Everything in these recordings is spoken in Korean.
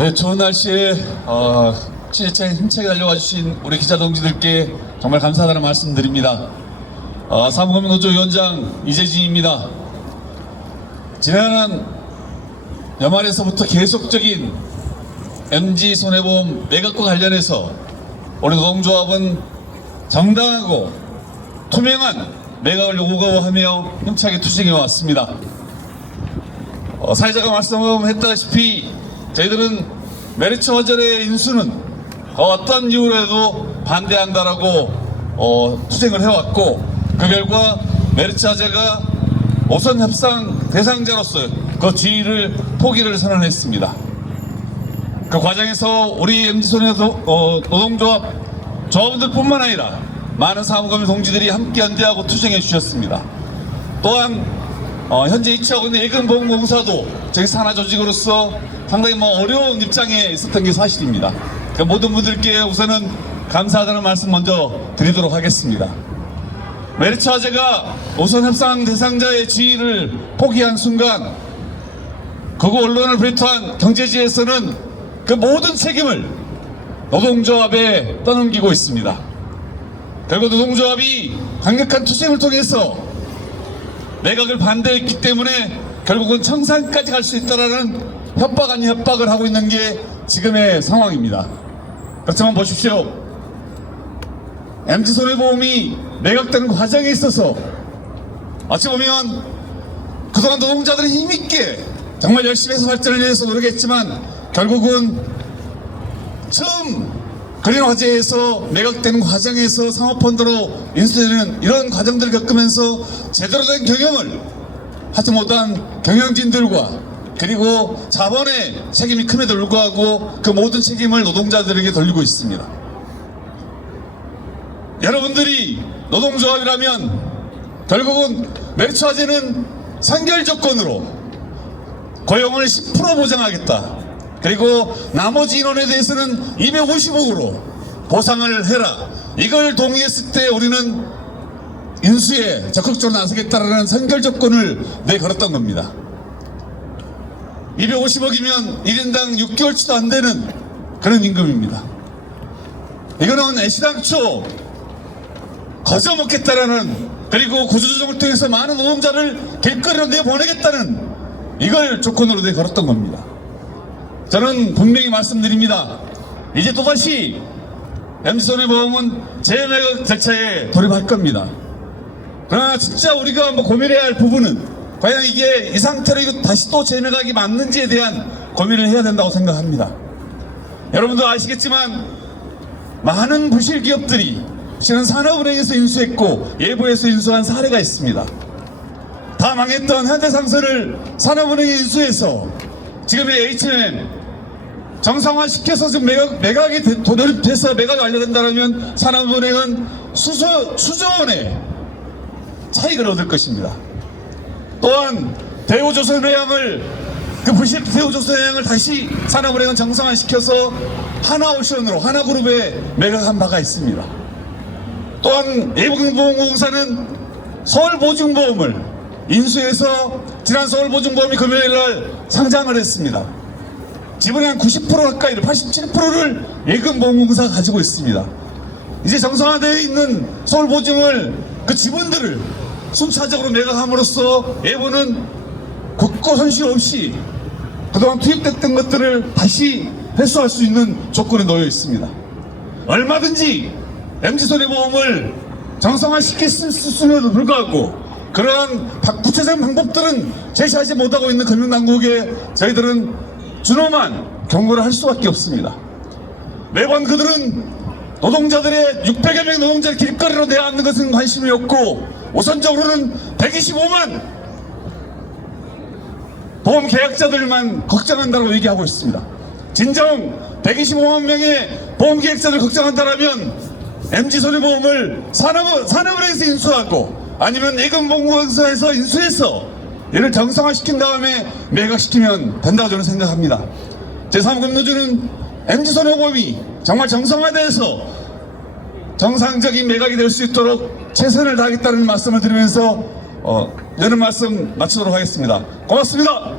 네, 좋은 날씨에 취재차에 힘차게 달려와 주신 우리 기자 동지들께 정말 감사하다는 말씀드립니다. 사무검노조 위원장 이재진입니다. 지난 연말에서부터 계속적인 MG손해보험 매각과 관련해서 우리 노동조합은 정당하고 투명한 매각을 요구하며 힘차게 투쟁해 왔습니다. 사회자가 말씀했다시피 저희들은 메리츠 화재의 인수는 어떤 이유로라도 반대한다라고 투쟁을 해왔고, 그 결과 메리츠 화재가 오선 협상 대상자로서 그 지위를 포기를 선언했습니다. 그 과정에서 우리 MG손해노동조합 조합원들뿐만 아니라 많은 사무검 동지들이 함께 연대하고 투쟁해 주셨습니다. 또한 현재 이치하고 있는 예금보험공사도 저희 산하 조직으로서 상당히 어려운 입장에 있었던 게 사실입니다. 그 모든 분들께 우선은 감사하다는 말씀 먼저 드리도록 하겠습니다. 메리츠 화재가 오선 협상 대상자의 지위를 포기한 순간 극우 언론을 비롯한 경제지에서는 그 모든 책임을 노동조합에 떠넘기고 있습니다. 결국 노동조합이 강력한 투쟁을 통해서 매각을 반대했기 때문에 결국은 청산까지 갈 수 있다라는 협박 아닌 협박을 하고 있는 게 지금의 상황입니다. 그렇지만 보십시오. MG손해보험이 매각되는 과정에 있어서 어찌 보면 그동안 노동자들이 힘있게 정말 열심히 해서 발전을 위해서 노력했지만 결국은 처음 그린 화재에서 매각되는 과정에서 상업펀드로 인수되는 이런 과정들을 겪으면서 제대로 된 경영을 하지 못한 경영진들과 그리고 자본의 책임이 큼에도 불구하고 그 모든 책임을 노동자들에게 돌리고 있습니다. 여러분들이 노동조합이라면 결국은 메리츠 화재는 선결 조건으로 고용을 10% 보장하겠다. 그리고 나머지 인원에 대해서는 250억으로 보상을 해라. 이걸 동의했을 때 우리는 인수에 적극적으로 나서겠다라는 선결 조건을 내걸었던 겁니다. 250억이면 1인당 6개월치도 안 되는 그런 임금입니다. 이거는 애시당초 거저먹겠다라는, 그리고 구조조정을 통해서 많은 노동자를 길거리로 내보내겠다는 이걸 조건으로 내걸었던 겁니다. 저는 분명히 말씀드립니다. 이제 또다시 MG손해보험은 재매각 절차에 돌입할 겁니다. 그러나 진짜 우리가 고민해야 할 부분은 과연 이게 이 상태로 이거 다시 또 재매각이 맞는지에 대한 고민을 해야 된다고 생각합니다. 여러분도 아시겠지만 많은 부실 기업들이 실은 산업은행에서 인수했고 예부에서 인수한 사례가 있습니다. 다 망했던 현대상선을 산업은행에 인수해서 지금의 H&M 정상화시켜서 지금 매각이 돌입돼서 매각이 완료된다면 산업은행은 수조 원의 차익을 얻을 것입니다. 또한 대우조선해양을, 그 부실 대우조선해양을 다시 산업은행은 정상화시켜서 하나오션으로 하나그룹에 매각한 바가 있습니다. 또한 예금보험공사는 서울보증보험을 인수해서 지난 서울보증보험이 금요일날 상장을 했습니다. 지분의 한 90% 가까이 87%를 예금보험공사가 가지고 있습니다. 이제 정상화되어 있는 서울보증을 그 지분들을 순차적으로 매각함으로써 예보는 국고 손실 없이 그동안 투입됐던 것들을 다시 회수할 수 있는 조건에 놓여 있습니다. 얼마든지 MG손해보험을 정상화시켰음에도 불구하고 그러한 구체적인 방법들은 제시하지 못하고 있는 금융당국에 저희들은 준엄한 경고를 할 수밖에 없습니다. 매번 그들은 노동자들의 600여 명 노동자를 길거리로 내놓는 것은 관심이 없고 우선적으로는 125만 보험 계약자들만 걱정한다고 얘기하고 있습니다. 진정 125만 명의 보험 계약자를 걱정한다면 MG손해보험을 산업은행에서 인수하고 아니면 예금보험공사에서 인수해서 이를 정상화시킨 다음에 매각시키면 된다고 저는 생각합니다. 제3금노조는 MG손해보험이 정말 정상화돼서 정상적인 매각이 될 수 있도록 최선을 다하겠다는 말씀을 드리면서 이런 말씀 마치도록 하겠습니다. 고맙습니다.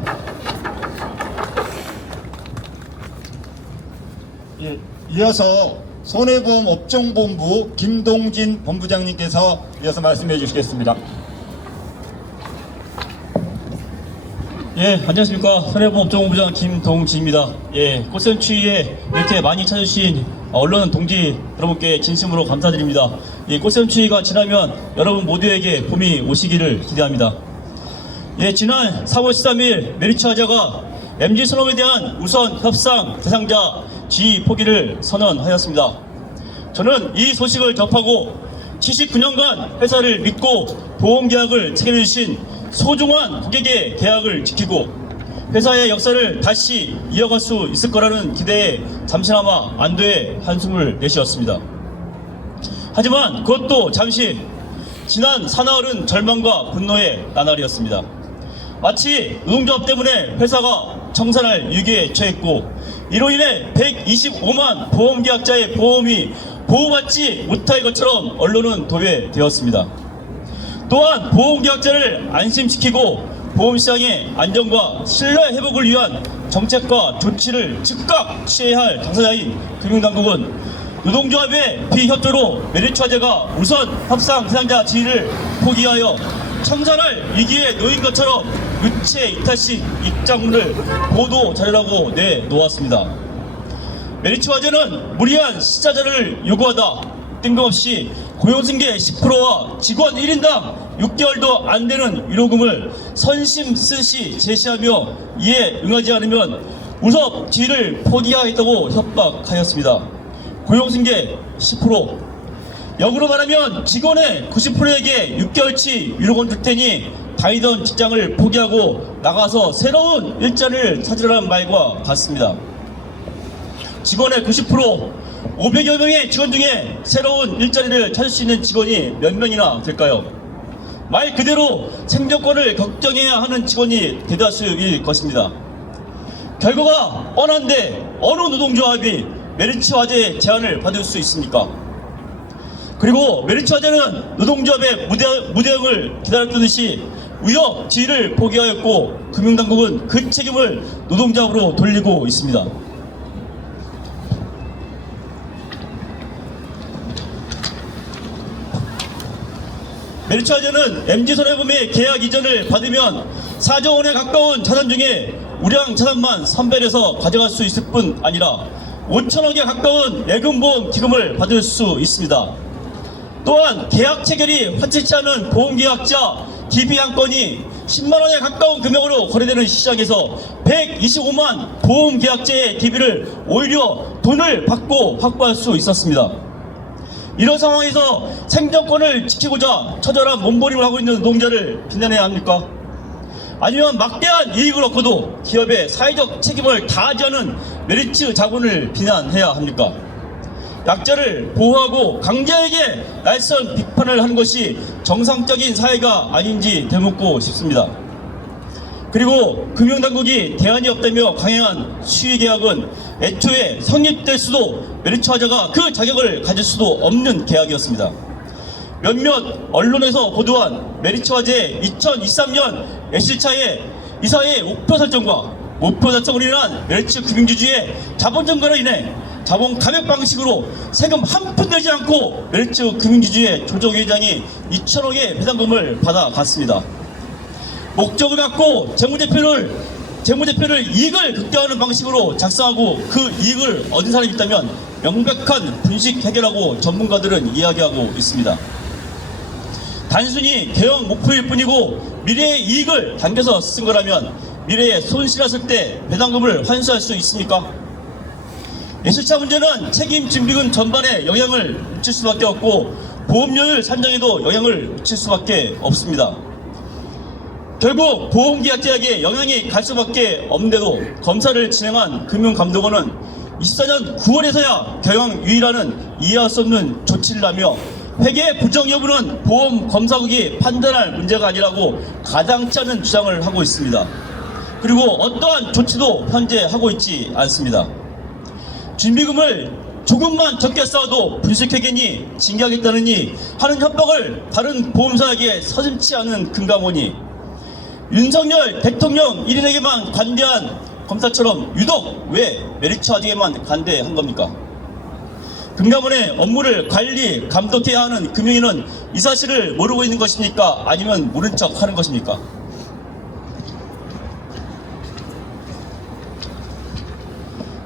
예, 이어서 손해보험 업종본부 김동진 본부장님께서 이어서 말씀해 주시겠습니다. 예, 안녕하십니까. 손해보험 업종본부장 김동진입니다. 예, 꽃샘추위에 이렇게 많이 찾으신 언론 동지 여러분께 진심으로 감사드립니다. 예, 꽃샘추위가 지나면 여러분 모두에게 봄이 오시기를 기대합니다. 예, 지난 3월 13일 메리츠화재가 MG산업에 대한 우선 협상 대상자 지위 포기를 선언하였습니다. 저는 이 소식을 접하고 79년간 회사를 믿고 보험계약을 체결해주신 소중한 고객의 계약을 지키고 회사의 역사를 다시 이어갈 수 있을 거라는 기대에 잠시나마 안도의 한숨을 내쉬었습니다. 하지만 그것도 잠시, 지난 사나흘은 절망과 분노의 나날이었습니다. 마치 노동조합 때문에 회사가 청산할 위기에 처했고 이로 인해 125만 보험계약자의 보험이 보호받지 못할 것처럼 언론은 도배되었습니다. 또한 보험계약자를 안심시키고 보험시장의 안정과 신뢰 회복을 위한 정책과 조치를 즉각 취해야 할 당사자인 금융당국은 노동조합의 비협조로 메리츠화재가 우선 협상 대상자 지위를 포기하여 청산할 위기에 놓인 것처럼 유체 이탈식 입장문을 보도 자료라고 내놓았습니다. 메리츠화재는 무리한 시자자를 요구하다 뜬금없이 고용승계 10%와 직원 1인당 6개월도 안 되는 위로금을 선심스시 제시하며 이에 응하지 않으면 우섭 지위를 포기하겠다고 협박하였습니다. 고용승계 10%, 역으로 말하면 직원의 90%에게 6개월치 위로금 줄 테니 다니던 직장을 포기하고 나가서 새로운 일자리를 찾으라는 말과 같습니다. 직원의 90%, 500여 명의 직원 중에 새로운 일자리를 찾을 수 있는 직원이 몇 명이나 될까요? 말 그대로 생존권을 걱정해야 하는 직원이 대다수일 것입니다. 결과가 뻔한데 어느 노동조합이 메리츠화재 제안을 받을 수 있습니까? 그리고 메리츠화재는 노동조합의 무대응을 기다렸듯이 우협 지위를 포기하였고 금융당국은 그 책임을 노동조합으로 돌리고 있습니다. 메리츠화재는 MG손해보험의 계약 이전을 받으면 4조 원에 가까운 자산 중에 우량 자산만 선별해서 가져갈 수 있을 뿐 아니라 5천억에 가까운 예금보험 기금을 받을 수 있습니다. 또한 계약 체결이 확실치 않은 보험계약자 DB 한 건이 10만원에 가까운 금액으로 거래되는 시장에서 125만 보험계약자의 DB를 오히려 돈을 받고 확보할 수 있었습니다. 이런 상황에서 생존권을 지키고자 처절한 몸부림을 하고 있는 노동자를 비난해야 합니까? 아니면 막대한 이익을 얻고도 기업의 사회적 책임을 다하지 않은 메리츠 자본을 비난해야 합니까? 약자를 보호하고 강자에게 날선 비판을 하는 것이 정상적인 사회가 아닌지 되묻고 싶습니다. 그리고 금융당국이 대안이 없다며 강행한 수의계약은 애초에 성립될 수도 메리츠화재가 그 자격을 가질 수도 없는 계약이었습니다. 몇몇 언론에서 보도한 메리츠화재 2023년 매실차의 이사의 목표 설정과 목표 달성으로 인한 메리츠 금융주주의 자본 증가로 인해 자본 감액 방식으로 세금 한 푼 내지 않고 메리츠 금융주주의 조정회장이 2천억의 배당금을 받아갔습니다. 목적을 갖고 재무제표를 이익을 극대화하는 방식으로 작성하고 그 이익을 얻은 사람이 있다면 명백한 분식 해결하고 전문가들은 이야기하고 있습니다. 단순히 개혁 목표일 뿐이고 미래의 이익을 당겨서 쓴 거라면 미래에 손실했을 때 배당금을 환수할 수 있습니까? 예술차 문제는 책임 준비금 전반에 영향을 미칠 수밖에 없고 보험료율 산정에도 영향을 미칠 수밖에 없습니다. 결국 보험계약제약에 영향이 갈 수밖에 없는데도 검사를 진행한 금융감독원은 24년 9월에서야 경영 유의라는 이해할 수 없는 조치를 하며 회계 부정 여부는 보험검사국이 판단할 문제가 아니라고 가당치 않은 주장을 하고 있습니다. 그리고 어떠한 조치도 현재 하고 있지 않습니다. 준비금을 조금만 적게 쌓아도 분식회계니 징계하겠다느니 하는 협박을 다른 보험사에게 서슴지 않은 금감원이 윤석열 대통령 1인에게만 관대한 검사처럼 유독 왜 메리츠 화재에만 관대한 겁니까? 금감원의 업무를 관리, 감독해야 하는 금융위는 이 사실을 모르고 있는 것입니까? 아니면 모른 척 하는 것입니까?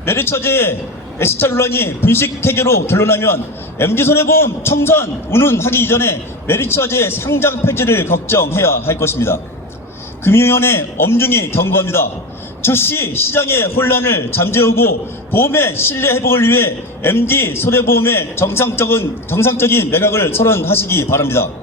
메리츠 화재의 S차 논란이 분식회계로 결론나면 MG손해보험 청산 운운하기 이전에 메리츠 화재의 상장 폐지를 걱정해야 할 것입니다. 금융위원회 엄중히 경고합니다. 즉시 시장의 혼란을 잠재우고 보험의 신뢰 회복을 위해 MG손해보험의 정상적인 매각을 선언하시기 바랍니다.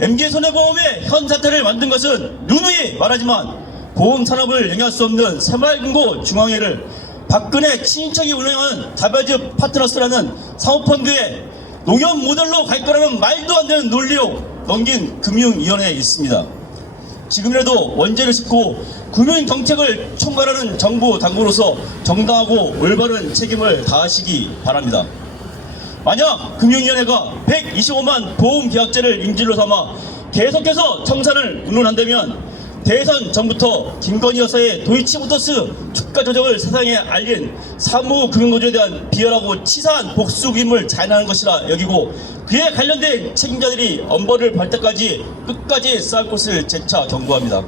MG손해보험의 현 사태를 만든 것은 누누이 말하지만 보험산업을 영위할 수 없는 새마을금고 중앙회를 박근혜 친인척이 운영하는 다베즈 파트너스라는 사모펀드의 농협 모델로 갈 거라는 말도 안 되는 논리로 넘긴 금융위원회에 있습니다. 지금이라도 원죄를 싣고 금융정책을 총괄하는 정부 당국으로서 정당하고 올바른 책임을 다하시기 바랍니다. 만약 금융위원회가 125만 보험계약자를 인질로 삼아 계속해서 청산을 운운한다면 대선 전부터 김건희 여사의 도이치모터스 주가 조정을 세상에 알린 사무금융노조에 대한 비열하고 치사한 복수임을 자인하는 것이라 여기고 그에 관련된 책임자들이 엄벌을 받을 때까지 끝까지 싸울 것을 재차 경고합니다.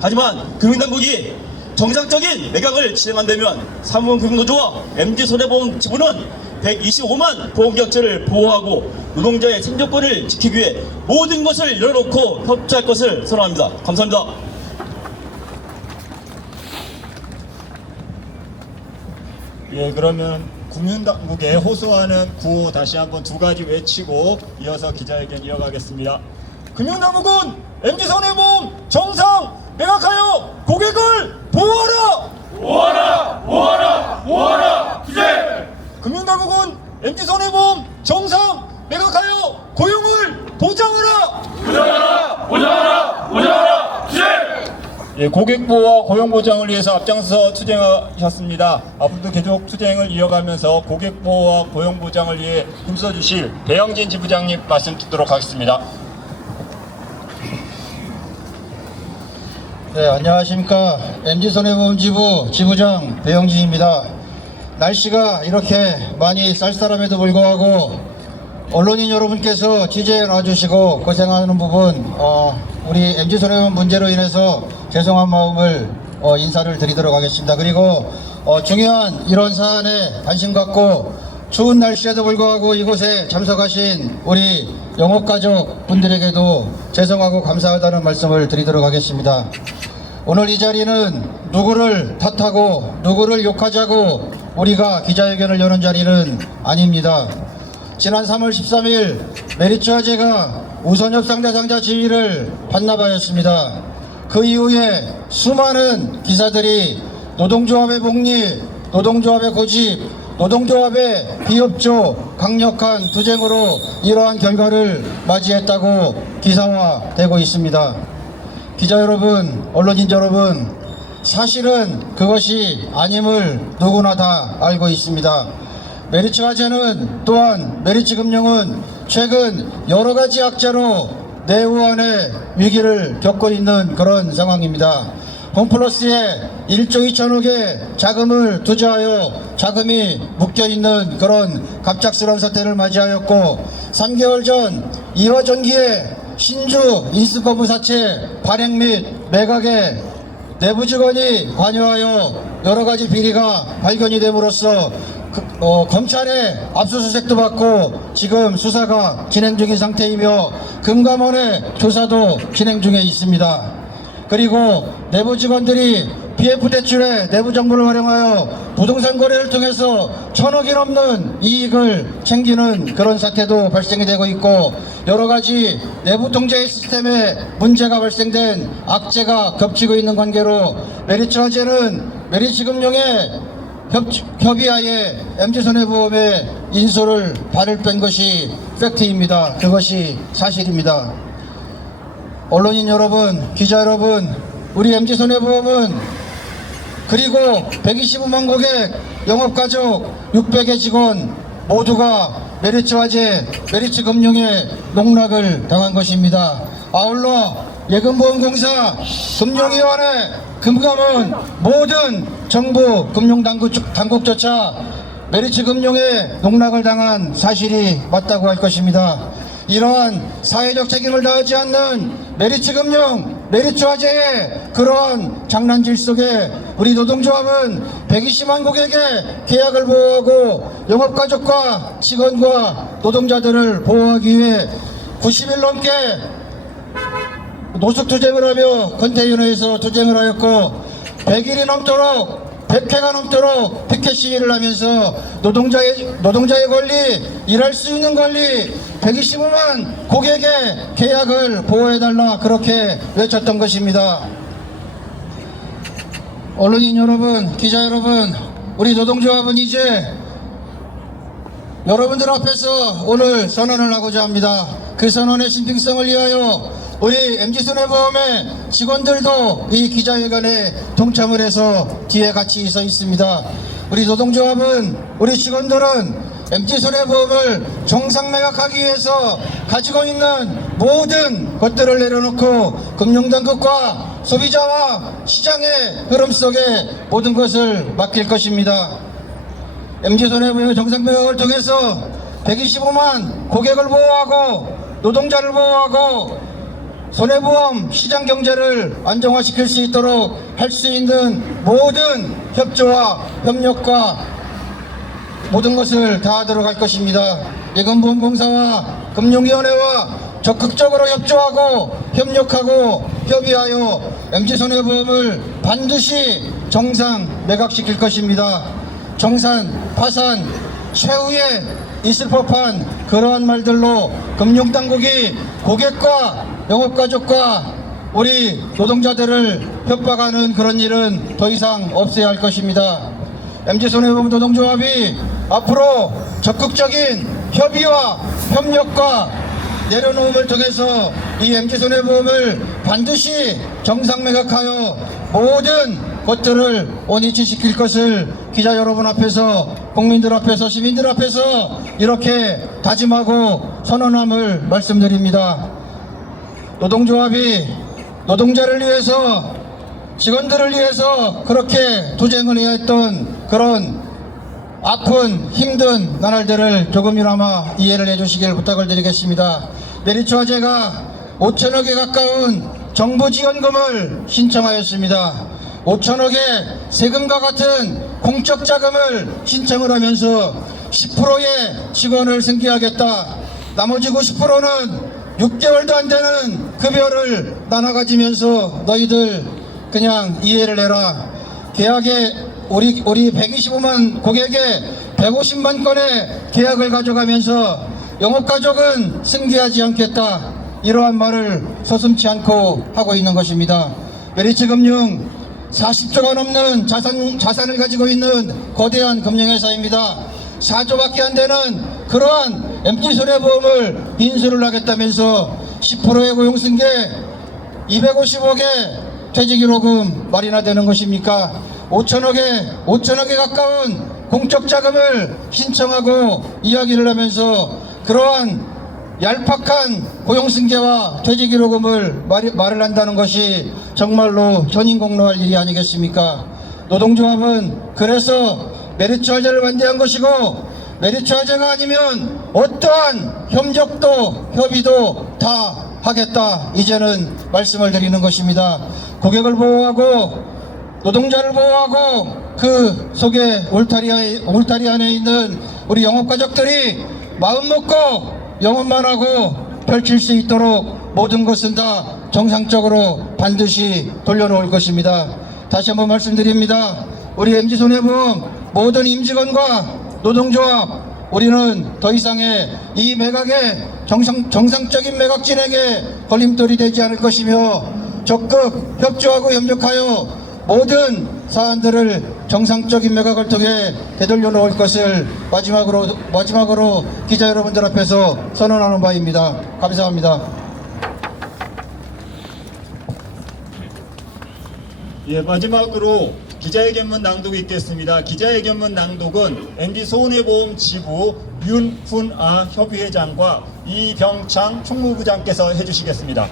하지만 금융당국이 정상적인 매각을 진행한다면 사무금융노조와 MG손해보험 지부는 125만 보험계약자를 보호하고 노동자의 생존권을 지키기 위해 모든 것을 열어놓고 협조할 것을 선언합니다. 감사합니다. 예, 그러면 금융당국에 호소하는 구호 다시 한번 두 가지 외치고 이어서 기자회견 이어가겠습니다. 금융당국은 MG손해보험 정상 매각하여 고객을 보호하라! 모아라! 모아라! 모아라! 기재! 금융당국은 MG손해보험 정상 매각하여 고용을 보장하라! 보장하라! 보장하라! 보장하라! 기재! 예, 고객 보호와 고용 보장을 위해서 앞장서 투쟁하셨습니다. 앞으로도 계속 투쟁을 이어가면서 고객 보호와 고용 보장을 위해 힘써주실 배영진 지부장님 말씀 듣도록 하겠습니다. 네, 안녕하십니까. MG손해보험 지부 지부장 배영진입니다. 날씨가 이렇게 많이 쌀쌀함에도 불구하고 언론인 여러분께서 취재해 놔주시고 고생하는 부분 우리 MG손해보험 문제로 인해서 죄송한 마음을 인사를 드리도록 하겠습니다. 그리고 중요한 이런 사안에 관심 갖고 추운 날씨에도 불구하고 이곳에 참석하신 우리 영업가족 분들에게도 죄송하고 감사하다는 말씀을 드리도록 하겠습니다. 오늘 이 자리는 누구를 탓하고 누구를 욕하자고 우리가 기자회견을 여는 자리는 아닙니다. 지난 3월 13일 메리츠 화재가 우선협상 대상자 지위를 반납하였습니다. 그 이후에 수많은 기사들이 노동조합의 복리, 노동조합의 고집, 노동조합의 비협조, 강력한 투쟁으로 이러한 결과를 맞이했다고 기사화되고 있습니다. 기자 여러분, 언론인 여러분, 사실은 그것이 아님을 누구나 다 알고 있습니다. 메리츠 화재는 또한 메리츠금융은 최근 여러 가지 악재로 내후환의 위기를 겪고 있는 그런 상황입니다. 홈플러스에 1조 2천억의 자금을 투자하여 자금이 묶여있는 그런 갑작스러운 사태를 맞이하였고 3개월 전 이화전기의 신주 인스커브 사채 발행 및 매각에 내부 직원이 관여하여 여러 가지 비리가 발견이 됨으로써 검찰의 압수수색도 받고 지금 수사가 진행 중인 상태이며 금감원의 조사도 진행 중에 있습니다. 그리고 내부 직원들이 PF 대출의 내부 정보를 활용하여 부동산 거래를 통해서 1,000억이 넘는 이익을 챙기는 그런 사태도 발생이 되고 있고 여러 가지 내부 통제 시스템에 문제가 발생된 악재가 겹치고 있는 관계로 메리츠 화재는 메리츠금융의 협의하에 MG손해보험의 인수를 발을 뺀 것이 팩트입니다. 그것이 사실입니다. 언론인 여러분, 기자 여러분, 우리 MG손해보험은 그리고 125만 고객, 영업가족, 600의 직원 모두가 메리츠 화재, 메리츠금융의 농락을 당한 것입니다. 아울러 예금보험공사, 금융위원회, 금감원 모든 정부 금융당국조차 메리츠 금융에 농락을 당한 사실이 맞다고 할 것입니다. 이러한 사회적 책임을 다하지 않는 메리츠 금융, 메리츠 화재의 그러한 장난질 속에 우리 노동조합은 120만 고객의 계약을 보호하고 영업가족과 직원과 노동자들을 보호하기 위해 90일 넘게 노숙투쟁을 하며 컨테이너에서 투쟁을 하였고 100일이 넘도록 100회가 넘도록 피켓 시위를 하면서 노동자의 권리, 일할 수 있는 권리, 125만 고객의 계약을 보호해달라 그렇게 외쳤던 것입니다. 언론인 여러분, 기자 여러분, 우리 노동조합은 이제 여러분들 앞에서 오늘 선언을 하고자 합니다. 그 선언의 신빙성을 위하여 우리 MG손해보험의 직원들도 이 기자회견에 동참을 해서 뒤에 같이 서 있습니다. 우리 노동조합은, 우리 직원들은 MG손해보험을 정상 매각하기 위해서 가지고 있는 모든 것들을 내려놓고 금융당국과 소비자와 시장의 흐름 속에 모든 것을 맡길 것입니다. MG손해보험의 정상 매각을 통해서 125만 고객을 보호하고 노동자를 보호하고 손해보험 시장 경제를 안정화시킬 수 있도록 할 수 있는 모든 협조와 협력과 모든 것을 다하도록 할 것입니다. 예금보험공사와 금융위원회와 적극적으로 협조하고 협력하고 협의하여 MG손해보험을 반드시 정상 매각시킬 것입니다. 정산, 파산, 최후에 있을 법한 그러한 말들로 금융당국이 고객과 영업가족과 우리 노동자들을 협박하는 그런 일은 더 이상 없어야 할 것입니다. MG손해보험 노동조합이 앞으로 적극적인 협의와 협력과 내려놓음을 통해서 이 MG손해보험을 반드시 정상 매각하여 모든 것들을 원위치시킬 것을 기자 여러분 앞에서, 국민들 앞에서, 시민들 앞에서 이렇게 다짐하고 선언함을 말씀드립니다. 노동조합이 노동자를 위해서, 직원들을 위해서 그렇게 투쟁을 해야 했던 그런 아픈 힘든 나날들을 조금이나마 이해를 해주시길 부탁을 드리겠습니다. 메리츠 화재가 5천억에 가까운 정부 지원금을 신청하였습니다. 5천억의 세금과 같은 공적 자금을 신청을 하면서 10%의 직원을 승계하겠다. 나머지 90%는 6개월도 안 되는 급여를 나눠 가지면서 너희들 그냥 이해를 해라. 계약에 우리 125만 고객의 150만 건의 계약을 가져가면서 영업가족은 승계하지 않겠다. 이러한 말을 서슴지 않고 하고 있는 것입니다. 메리츠 금융 40조가 넘는 자산을 가지고 있는 거대한 금융회사입니다. 4조밖에 안 되는 그러한 MG손해보험을 인수를 하겠다면서 10%의 고용승계 250억의 퇴직일로금 말이나 되는 것입니까? 5천억에 가까운 공적 자금을 신청하고 이야기를 하면서 그러한 얄팍한 고용승계와 퇴직일로금을 말을 한다는 것이 정말로 현인공로할 일이 아니겠습니까? 노동조합은 그래서 메리츠 화재를 반대한 것이고, 메리츠 화재가 아니면 어떠한 협력도 협의도 다 하겠다, 이제는 말씀을 드리는 것입니다. 고객을 보호하고 노동자를 보호하고 그 속에 울타리 안에 있는 우리 영업가족들이 마음 먹고 영업만 하고 펼칠 수 있도록 모든 것은 다 정상적으로 반드시 돌려놓을 것입니다. 다시 한번 말씀드립니다. 우리 MG손해보험 모든 임직원과 노동조합, 우리는 더 이상의 이 매각의 정상적인 매각 진행에 걸림돌이 되지 않을 것이며 적극 협조하고 협력하여 모든 사안들을 정상적인 매각을 통해 되돌려 놓을 것을 마지막으로 기자 여러분들 앞에서 선언하는 바입니다. 감사합니다. 예, 마지막으로 기자회견문 낭독이 있겠습니다. 기자회견문 낭독은 MG손해보험 지부 윤훈아 협의회장과 이병창 총무부장께서 해주시겠습니다.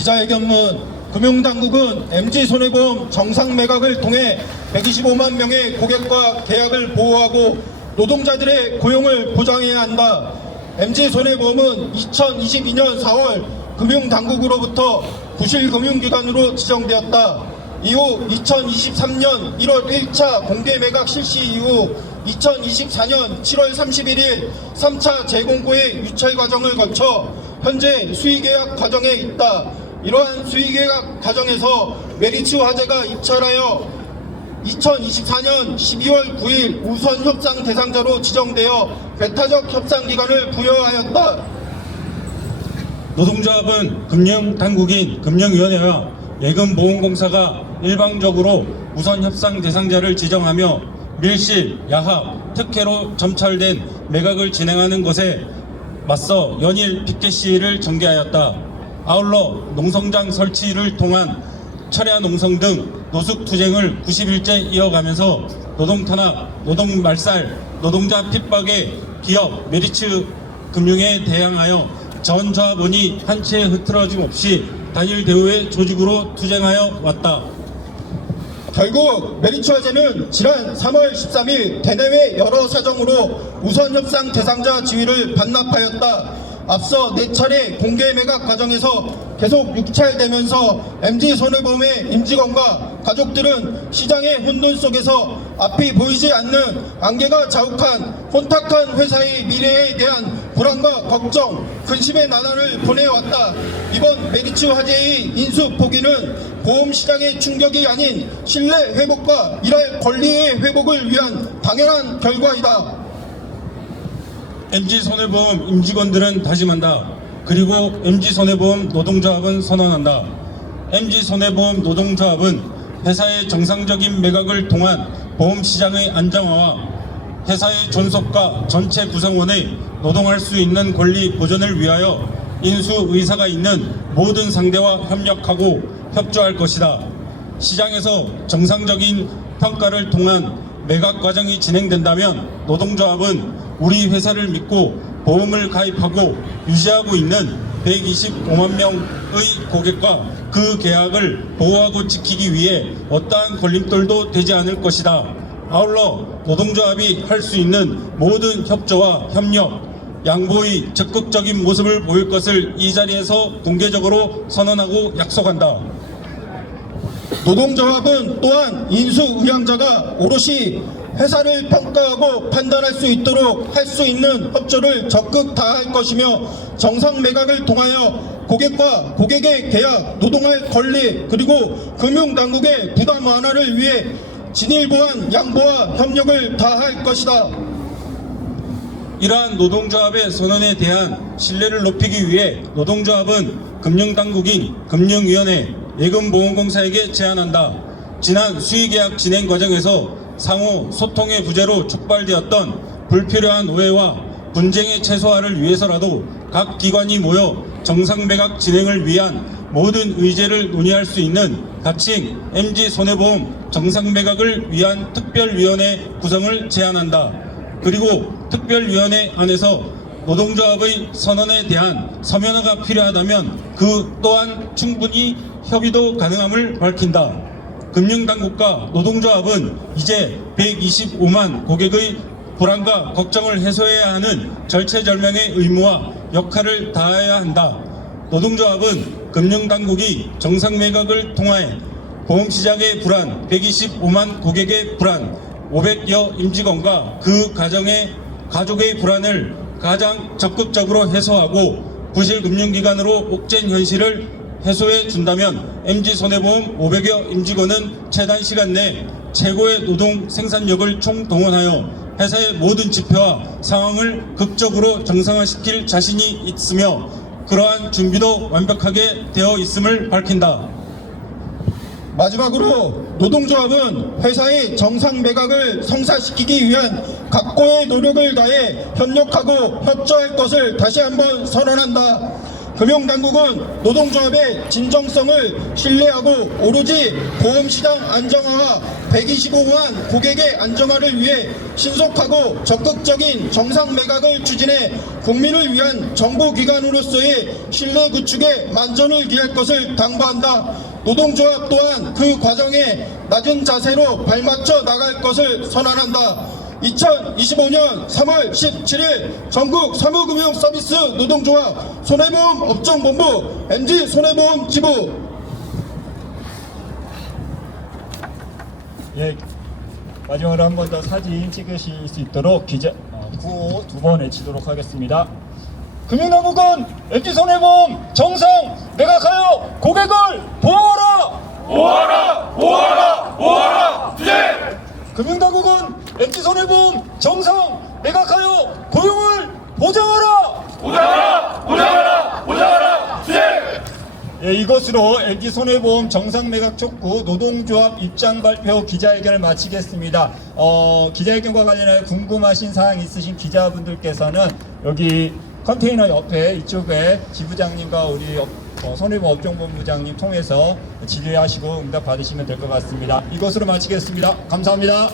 기자회견문 금융당국은 MG손해보험 정상매각을 통해 125만 명의 고객과 계약을 보호하고 노동자들의 고용을 보장해야 한다. MG손해보험은 2022년 4월 금융당국으로부터 부실금융기관으로 지정되었다. 이후 2023년 1월 1차 공개매각 실시 이후 2024년 7월 31일 3차 재공고의 유찰 과정을 거쳐 현재 수의계약 과정에 있다. 이러한 수의계약 과정에서 메리츠 화재가 입찰하여 2024년 12월 9일 우선 협상 대상자로 지정되어 배타적 협상 기간을 부여하였다. 노동조합은 금융당국인 금융위원회와 예금보험공사가 일방적으로 우선 협상 대상자를 지정하며 밀실, 야합, 특혜로 점철된 매각을 진행하는 것에 맞서 연일 피켓 시위를 전개하였다. 아울러 농성장 설치를 통한 철야 농성 등 노숙 투쟁을 90일째 이어가면서 노동 탄압, 노동 말살, 노동자 핍박에 기업 메리츠 금융에 대항하여 전 조합원이 한 채 흐트러짐 없이 단일 대우의 조직으로 투쟁하여 왔다. 결국 메리츠 화재는 지난 3월 13일 대내외 여러 사정으로 우선 협상 대상자 지위를 반납하였다. 앞서 4차례 공개 매각 과정에서 계속 유찰되면서 MG손해보험의 임직원과 가족들은 시장의 혼돈 속에서 앞이 보이지 않는 안개가 자욱한 혼탁한 회사의 미래에 대한 불안과 걱정, 근심의 나날을 보내왔다. 이번 메리츠 화재의 인수 포기는 보험시장의 충격이 아닌 신뢰 회복과 일할 권리의 회복을 위한 당연한 결과이다. MG손해보험 임직원들은 다짐한다. 그리고 MG손해보험 노동조합은 선언한다. MG손해보험 노동조합은 회사의 정상적인 매각을 통한 보험시장의 안정화와 회사의 존속과 전체 구성원의 노동할 수 있는 권리 보전을 위하여 인수 의사가 있는 모든 상대와 협력하고 협조할 것이다. 시장에서 정상적인 평가를 통한 매각 과정이 진행된다면 노동조합은 우리 회사를 믿고 보험을 가입하고 유지하고 있는 125만 명의 고객과 그 계약을 보호하고 지키기 위해 어떠한 걸림돌도 되지 않을 것이다. 아울러 노동조합이 할 수 있는 모든 협조와 협력, 양보의 적극적인 모습을 보일 것을 이 자리에서 공개적으로 선언하고 약속한다. 노동조합은 또한 인수의향자가 오롯이 회사를 평가하고 판단할 수 있도록 할 수 있는 협조를 적극 다할 것이며 정상 매각을 통하여 고객과 고객의 계약, 노동할 권리 그리고 금융당국의 부담 완화를 위해 진일보한 양보와 협력을 다할 것이다. 이러한 노동조합의 선언에 대한 신뢰를 높이기 위해 노동조합은 금융당국인 금융위원회, 예금보험공사에게 제안한다. 지난 수의계약 진행 과정에서 상호 소통의 부재로 촉발되었던 불필요한 오해와 분쟁의 최소화를 위해서라도 각 기관이 모여 정상매각 진행을 위한 모든 의제를 논의할 수 있는 가칭 MG손해보험 정상매각을 위한 특별위원회 구성을 제안한다. 그리고 특별위원회 안에서 노동조합의 선언에 대한 서면화가 필요하다면 그 또한 충분히 협의도 가능함을 밝힌다. 금융당국과 노동조합은 이제 125만 고객의 불안과 걱정을 해소해야 하는 절체절명의 의무와 역할을 다해야 한다. 노동조합은 금융당국이 정상매각을 통해 보험시장의 불안, 125만 고객의 불안, 500여 임직원과 그 가족의 불안을 가장 적극적으로 해소하고 부실금융기관으로 옥죄인 현실을 해소해 준다면 MG손해보험 500여 임직원은 최단 시간 내 최고의 노동 생산력을 총동원하여 회사의 모든 지표와 상황을 극적으로 정상화시킬 자신이 있으며 그러한 준비도 완벽하게 되어 있음을 밝힌다. 마지막으로 노동조합은 회사의 정상 매각을 성사시키기 위한 각고의 노력을 다해 협력하고 협조할 것을 다시 한번 선언한다. 금융당국은 노동조합의 진정성을 신뢰하고 오로지 보험시장 안정화와 125만 고객의 안정화를 위해 신속하고 적극적인 정상 매각을 추진해 국민을 위한 정보기관으로서의 신뢰 구축에 만전을 기할 것을 당부한다. 노동조합 또한 그 과정에 낮은 자세로 발맞춰 나갈 것을 선언한다. 2025년 3월 17일 전국 사무금융서비스 노동조합 손해보험 업종본부 MG손해보험 지부. 예, 마지막으로 한 번 더 사진 찍으실 수 있도록 구호 2번 외치도록 하겠습니다. 금융당국은 MG손해보험 정상 매각하여 고객을 보호하라! 보호하라! 보호하라! 보호하라! 투쟁! 금융당국은 MG손해보험 정상 매각하여 고용을 보장하라! 보장하라! 보장하라! 보장하라! 투쟁! 예, 이것으로 MG손해보험 정상 매각 촉구 노동조합 입장 발표 기자회견을 마치겠습니다. 기자회견과 관련하여 궁금하신 사항 있으신 기자분들께서는 여기 컨테이너 옆에 이쪽에 지부장님과 우리 손해보험 업종본부장님 통해서 질의하시고 응답 받으시면 될 것 같습니다. 이것으로 마치겠습니다. 감사합니다.